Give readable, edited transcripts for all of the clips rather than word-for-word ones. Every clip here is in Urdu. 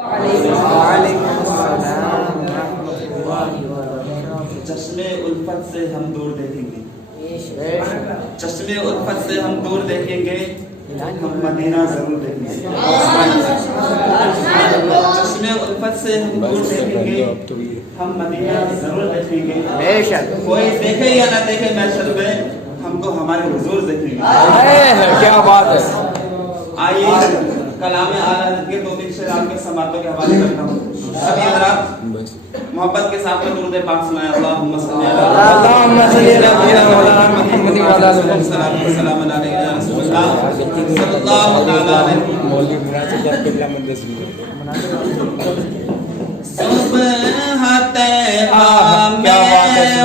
وعلیکم السلام ورحمۃ اللہ وبرکاتہ۔ چشمے الفت سے ہم دور دیکھیں گے، چشمے الفت سے ہم دور دیکھیں گے، ہم مدینہ ضرور دیکھیں گے۔ چشمے الفت سے ہم دور دیکھیں گے، ہم مدینہ ضرور دیکھیں گے۔ کوئی دیکھے یا نہ دیکھے محشر میں، ہم کو ہمارے حضور دیکھیں گے۔ کیا بات ہے۔ آئیے کلام اعلیٰ حضرت کے دو تین شعر آپ کے سماعتوں کے حوالے کرتا ہوں۔ سبھی حضرات محبت کے ساتھ میں درود پاک سنائیں۔ اللہم صلی علی محمد وعلی آلہ محمد السلام علیہ یا رسول اللہ صلی اللہ تعالی علیہ صبح طیبہ میں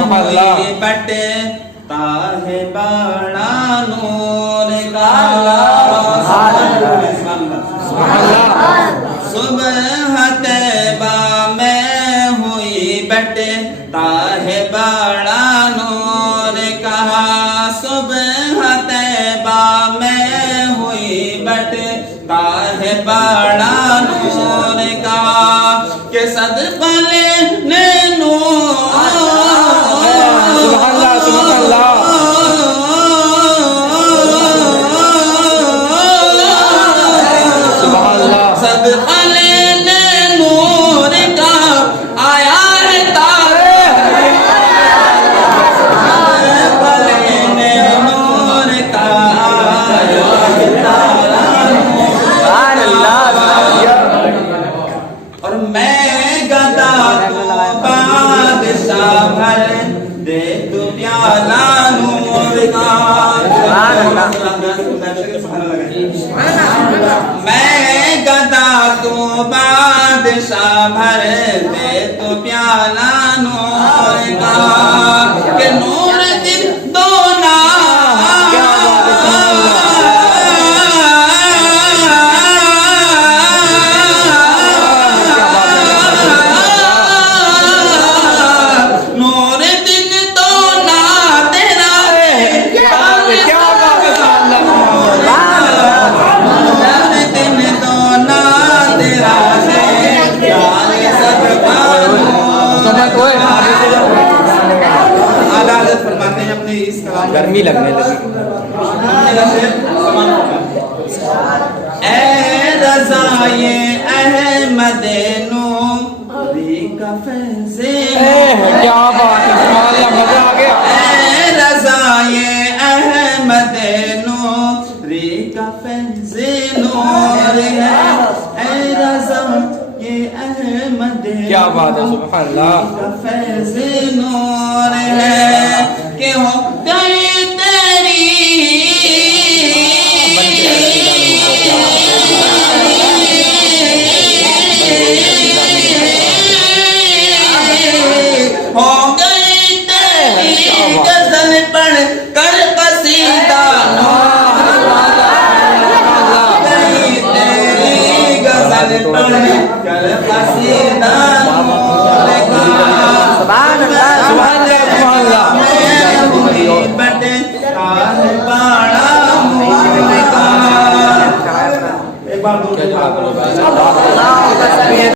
ہوئی بٹتا ہے بڑا نور کا، صبح طیبہ میں ہوئی بٹتا ہے بڑا نور کا، صبح طیبہ میں ہوئی بٹتا ہے بڑا نور کا، کہ صدقہ لینے میں گدا تو بادشاہ بھر دے تو پیالہ نور کا، کہ نور دل دونا گرمی لگنے لگی۔ اے رضائے احمد نوری کا فیض، کیا بات ہے، مزہ آ گیا۔ اے رضائے احمد نوری کا فیض نور ہے، اے رضائے احمد کیا بات ہے، سبحان اللہ۔ کا فیض نور ہے، کہ ہو